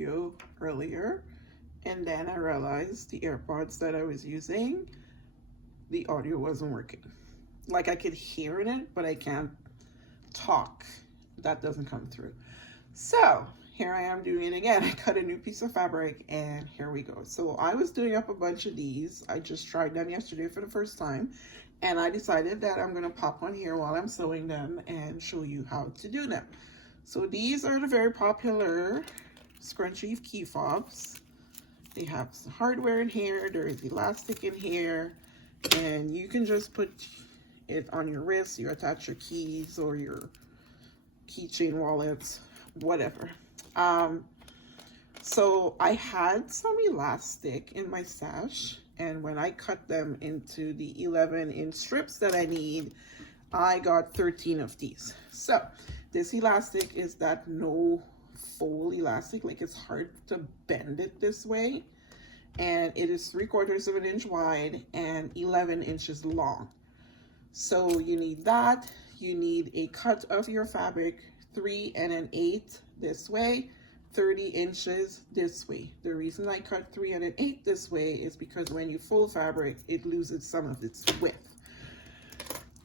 video earlier, and then I realized the AirPods that I was using, the audio wasn't working. Like I could hear it, but I can't talk. That doesn't come through. So here I am doing it again. I cut a new piece of fabric and here we go. So I was doing up a bunch of these. I just tried them yesterday for the first time, and I decided that I'm gonna pop on here while I'm sewing them and show you how to do them. So these are the very popular scrunchie key fobs. They have hardware in here, there is elastic in here, and you can just put it on your wrist. You attach your keys or your keychain wallets, whatever. So I had some elastic in my stash, and when I cut them into the 11-inch strips that I need, I got 13 of these. So this elastic is that no fold elastic, like it's hard to bend it this way, and it is 3/4 of an inch wide and 11 inches long. So you need that. You need a cut of your fabric 3 1/8 this way, 30 inches this way. The reason I cut 3 1/8 this way is because when you fold fabric, it loses some of its width.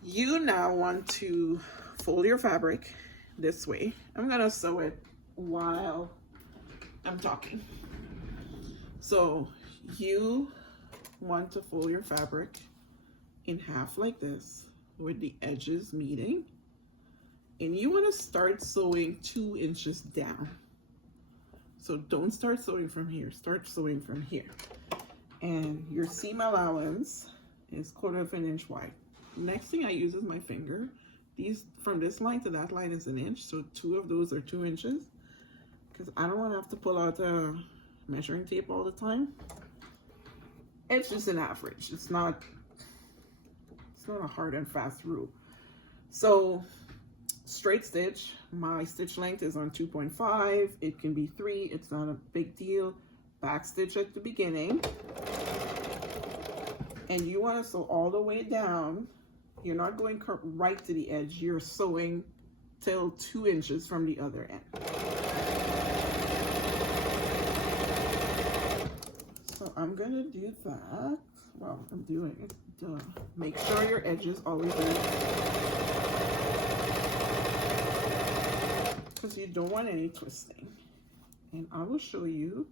You now want to fold your fabric this way. I'm gonna sew it while I'm talking. So you want to fold your fabric in half like this with the edges meeting, and you want to start sewing 2 inches down. So don't start sewing from here, start sewing from here. And your seam allowance is 1/4 inch wide. Next thing I use is my finger. These, from this line to that line, is 1 inch, so 2 of those are 2 inches, because I don't want to have to pull out a measuring tape all the time. It's just an average. It's not a hard and fast rule. So straight stitch, my stitch length is on 2.5. It can be 3, it's not a big deal. Back stitch at the beginning, and you want to sew all the way down. You're not going right to the edge, you're sewing till 2 inches from the other end. So I'm gonna do that. Well, I'm doing it. Duh. Make sure your edges always are, because you don't want any twisting. And I will show you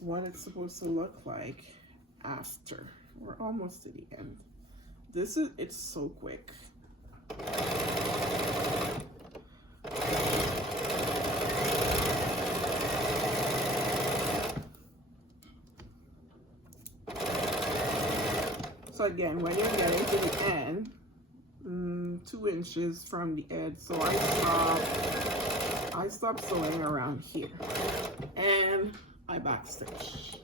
what it's supposed to look like after. We're almost to the end. It's so quick. So again, when you're getting to the end, 2 inches from the edge, so I stop sewing around here, and I backstitch.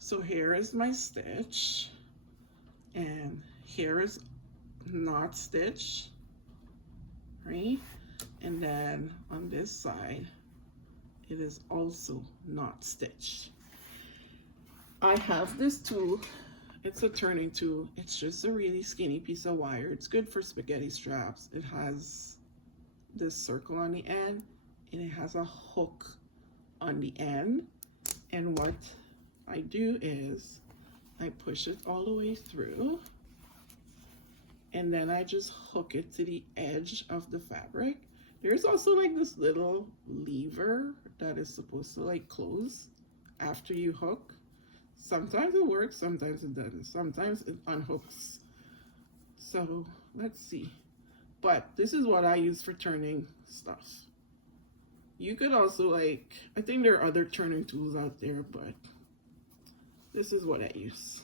So here is my stitch, and here is knot stitch, right? And then on this side, it is also knot stitch. I have this tool. It's a turning tool. It's just a really skinny piece of wire. It's good for spaghetti straps. It has this circle on the end, and it has a hook on the end. And what I do is I push it all the way through, and then I just hook it to the edge of the fabric. There's also like this little lever that is supposed to like close after you hook. Sometimes it works, sometimes it doesn't. Sometimes it unhooks. So let's see. But this is what I use for turning stuff. You could also, like, I think there are other turning tools out there, but this is what I use.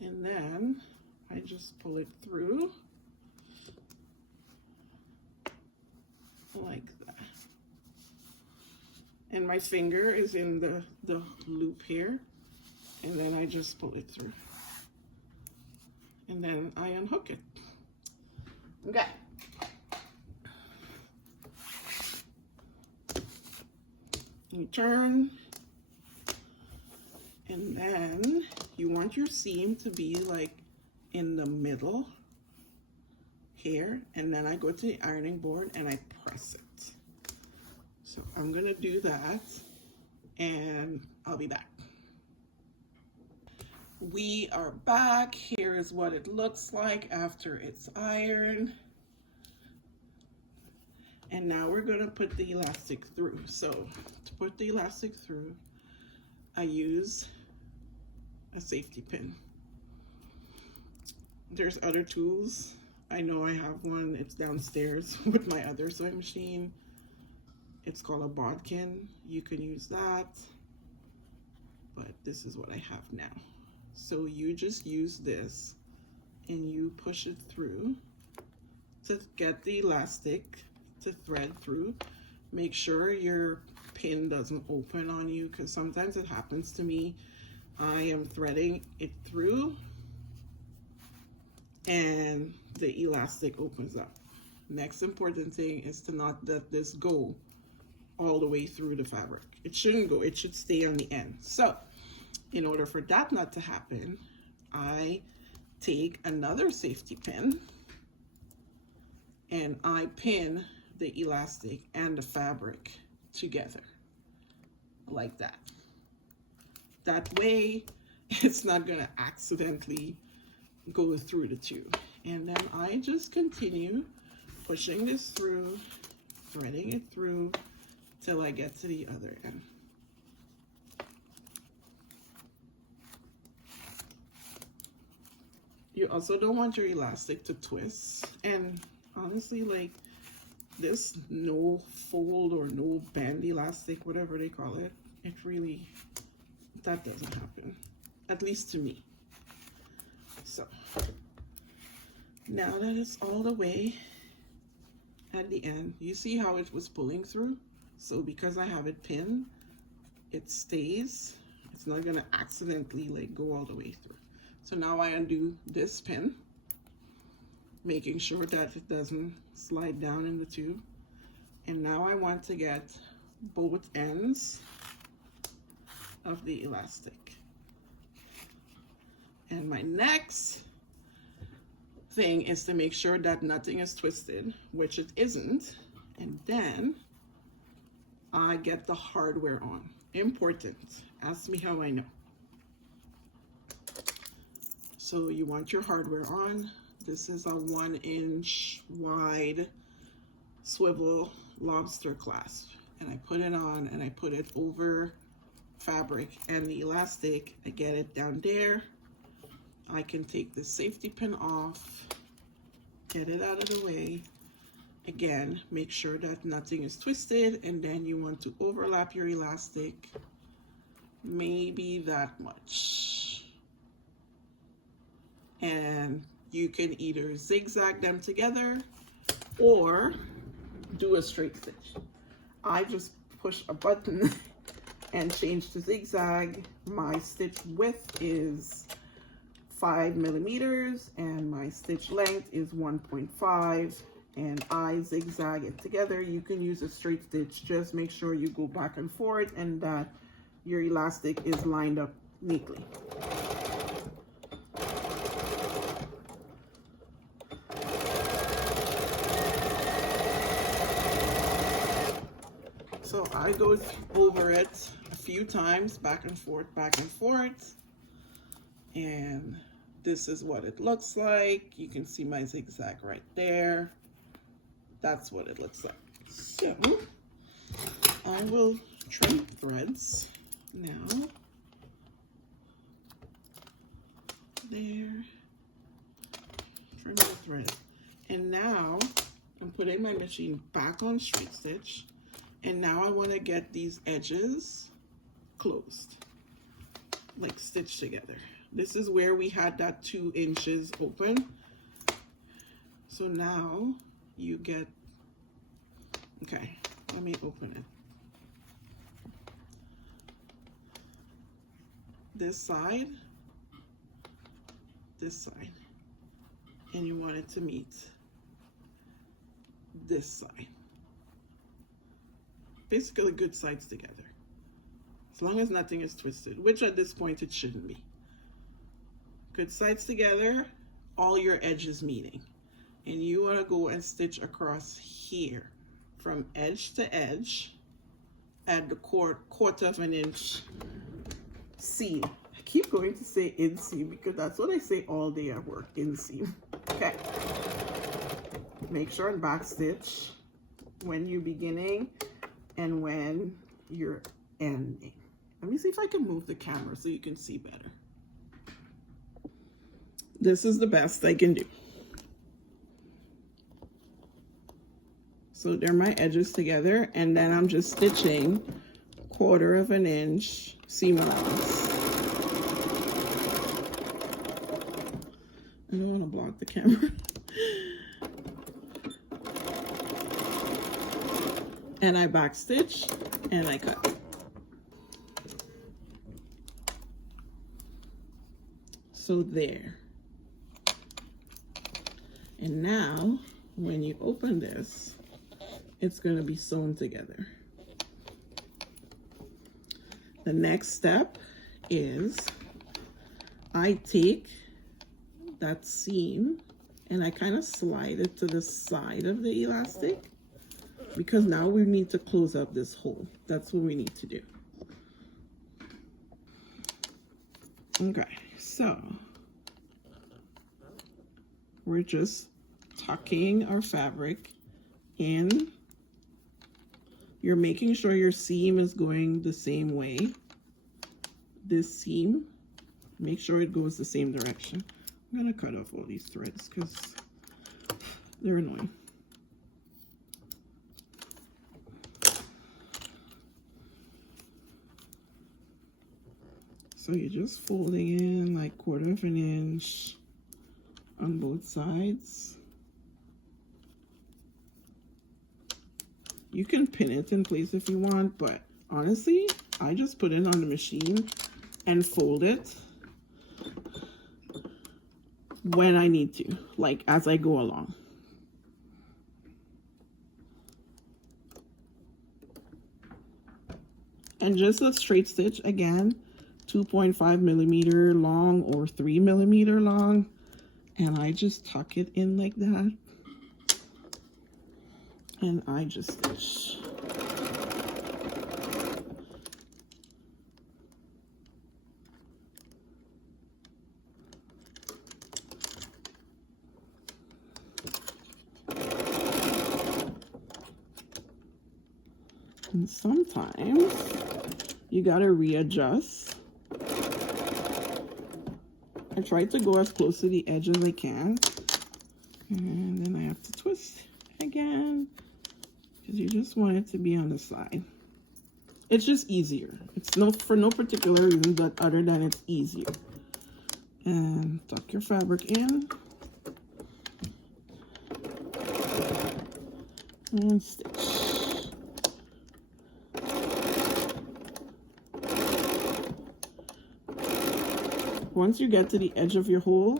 And then I just pull it through like that. And my finger is in the loop here, and then I just pull it through. And then I unhook it. Okay. You turn, and then you want your seam to be like in the middle here, and then I go to the ironing board and I press it. So I'm gonna do that and I'll be back. We are back. Here is what it looks like after it's ironed. And now we're gonna put the elastic through. So to put the elastic through, I use a safety pin. There's other tools. I know I have one, it's downstairs with my other sewing machine. It's called a bodkin. You can use that, but this is what I have now. So you just use this and you push it through to get the elastic to thread through. Make sure your pin doesn't open on you, because sometimes it happens to me. I am threading it through and the elastic opens up. Next important thing is to not let this go all the way through the fabric. It shouldn't go, it should stay on the end. So in order for that not to happen, I take another safety pin and I pin the elastic and the fabric together like that. That way it's not gonna accidentally go through the two. And then I just continue pushing this through, threading it through till I get to the other end. You also don't want your elastic to twist. And honestly, like this no fold or no bend elastic, whatever they call it, it really, that doesn't happen, at least to me. So now that it's all the way at the end, you see how it was pulling through? So because I have it pinned, it stays. It's not gonna accidentally like go all the way through. So now I undo this pin, making sure that it doesn't slide down in the tube. And now I want to get both ends of the elastic. And my next thing is to make sure that nothing is twisted, which it isn't. And then I get the hardware on. Important. Ask me how I know. So you want your hardware on. This is a 1-inch wide swivel lobster clasp. And I put it on and I put it over fabric and the elastic. I get it down there. I can take the safety pin off, get it out of the way. Again, make sure that nothing is twisted, and then you want to overlap your elastic, maybe that much. And you can either zigzag them together or do a straight stitch. I just push a button and change to zigzag. My stitch width is 5 millimeters and my stitch length is 1.5, and I zigzag it together. You can use a straight stitch, just make sure you go back and forth and that your elastic is lined up neatly. So I go over it a few times, back and forth, and this is what it looks like. You can see my zigzag right there. That's what it looks like. So I will trim threads now. There. Trim the thread. And now I'm putting my machine back on straight stitch. And now I want to get these edges closed, like stitched together. This is where we had that 2 inches open. So now you get, okay, let me open it. This side, and you want it to meet this side. Basically good sides together. As long as nothing is twisted, which at this point it shouldn't be. Good sides together, all your edges meeting. And you want to go and stitch across here from edge to edge at the quarter of an inch seam. I keep going to say inseam because that's what I say all day at work, inseam. Okay. Make sure and back stitch when you're beginning and when you're ending. Let me see if I can move the camera so you can see better. This is the best I can do. So they're my edges together, and then I'm just stitching quarter of an inch seam allowance. I don't want to block the camera. And I back stitch and I cut. So there. And now when you open this, it's going to be sewn together. The next step is I take that seam and I kind of slide it to the side of the elastic, because now we need to close up this hole. That's what we need to do. Okay, so we're just tucking our fabric in. You're making sure your seam is going the same way. This seam, make sure it goes the same direction. I'm gonna cut off all these threads because they're annoying. So you're just folding in like quarter of an inch on both sides. You can pin it in place if you want, but honestly, I just put it on the machine and fold it when I need to, like as I go along. And just a straight stitch, again, 2.5 millimeter long or 3 millimeter long. And I just tuck it in like that. And I just stitch. And sometimes you gotta readjust. I try to go as close to the edge as I can. And then I have to twist again, because you just want it to be on the side. It's just easier. It's for no particular reason, but other than it's easier. And tuck your fabric in. And stitch. Once you get to the edge of your hole,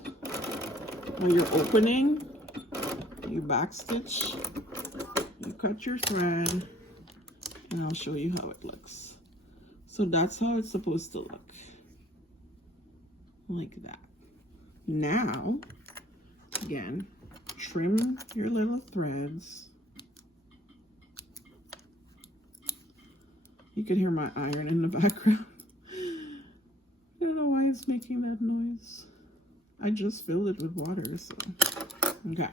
when you're opening, you back stitch, you cut your thread, and I'll show you how it looks. So that's how it's supposed to look, like that. Now, again, trim your little threads. You can hear my iron in the background. I don't know why it's making that noise. I just filled it with water, so. Okay.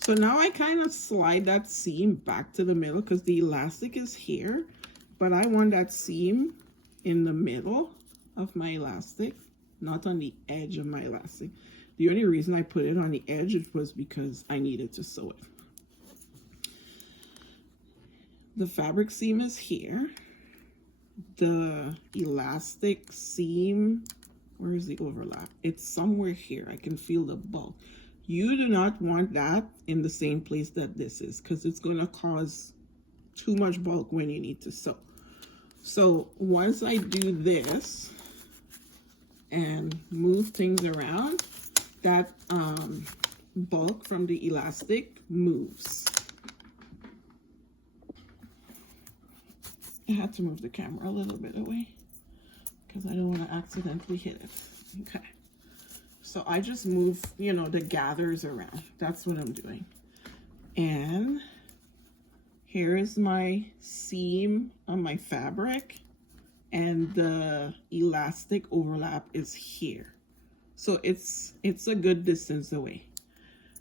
So now I kind of slide that seam back to the middle because the elastic is here, but I want that seam in the middle of my elastic, not on the edge of my elastic. The only reason I put it on the edge was because I needed to sew it. The fabric seam is here. The elastic seam, where is the overlap? It's somewhere here. I can feel the bulk. You do not want that in the same place that this is, because it's going to cause too much bulk when you need to sew. So once I do this and move things around, that bulk from the elastic moves. I had to move the camera a little bit away because I don't want to accidentally hit it. Okay. So I just move, you know, the gathers around. That's what I'm doing. And here is my seam on my fabric, and the elastic overlap is here. So it's a good distance away.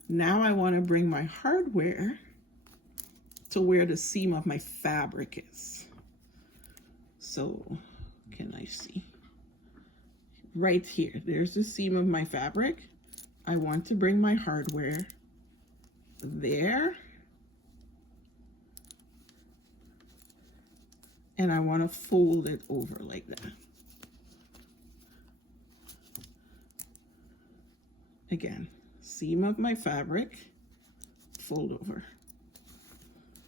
Now I want to bring my hardware to where the seam of my fabric is. So can I see? Right here, there's the seam of my fabric. I want to bring my hardware there. And I want to fold it over like that. Again, seam of my fabric, fold over.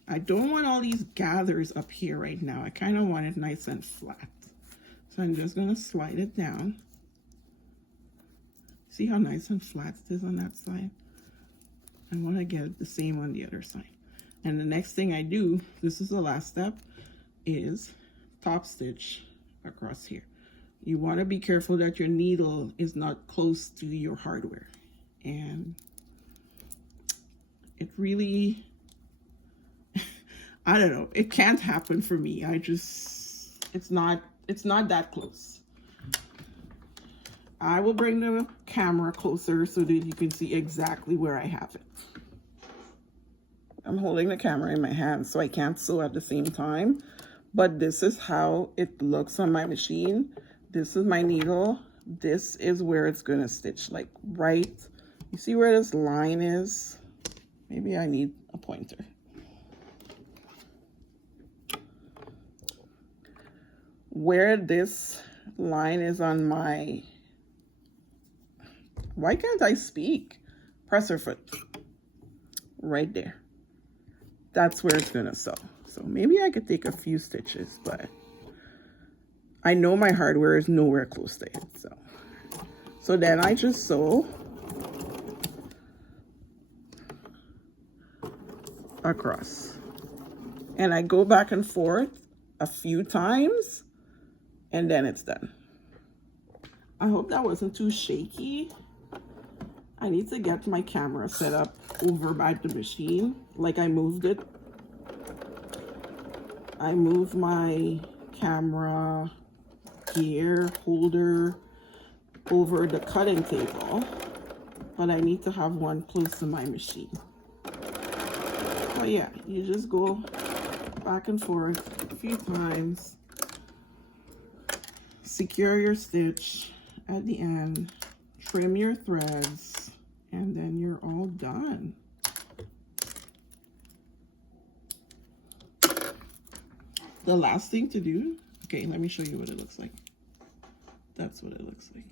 I don't want all these gathers up here right now. I kind of want it nice and flat. So I'm just going to slide it down. See how nice and flat it is on that side? I want to get the same on the other side. And the next thing I do, this is the last step, is top stitch across here. You want to be careful that your needle is not close to your hardware. And it really, I don't know, it can't happen for me. It's not that close. I will bring the camera closer so that you can see exactly where I have it. I'm holding the camera in my hand so I can't sew at the same time, but this is how it looks on my machine. This is my needle. This is where it's gonna stitch, like right, you see where this line is? Maybe I need a pointer. Where this line is on my, why can't I speak? Presser foot, right there. That's where it's gonna sew. So maybe I could take a few stitches, but I know my hardware is nowhere close to it. So then I just sew across. And I go back and forth a few times, and then it's done. I hope that wasn't too shaky. I need to get my camera set up over by the machine. Like I moved it. I moved my camera gear holder over the cutting table, but I need to have one close to my machine. But yeah, you just go back and forth a few times. Secure your stitch at the end, trim your threads, and then you're all done. The last thing to do, okay, let me show you what it looks like. That's what it looks like.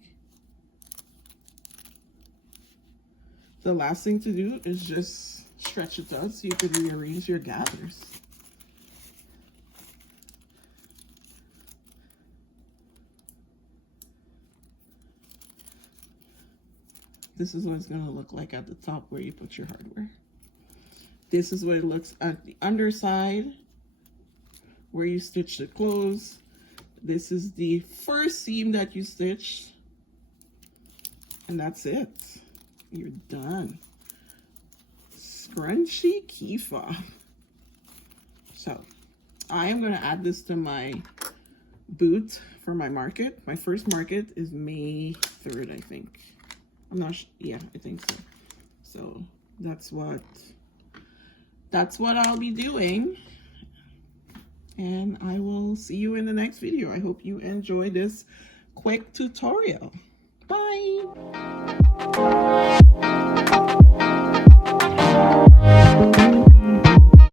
The last thing to do is just stretch it out so you can rearrange your gathers. This is what it's going to look like at the top where you put your hardware. This is what it looks at the underside where you stitch the close. This is the first seam that you stitched, and that's it. You're done. Scrunchie key fob. So I am going to add this to my boot for my market. My first market is May 3rd, I think. I'm not sure. Yeah, I think so. So that's what I'll be doing. And I will see you in the next video. I hope you enjoy this quick tutorial. Bye.